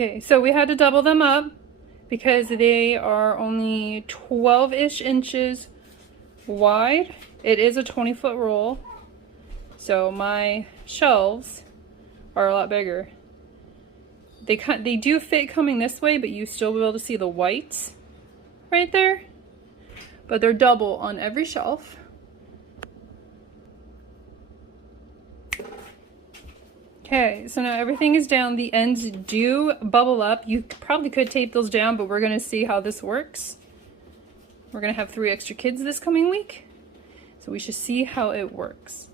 Okay, so we had to double them up because they are only 12-ish inches wide. It is a 20-foot roll, so my shelves are a lot bigger. They do fit coming this way, but you still will be able to see the whites right there. But they're double on every shelf. Okay, so now everything is down. The ends do bubble up. You probably could tape those down, but we're gonna see how this works. We're gonna have 3 extra kids this coming week, so we should see how it works.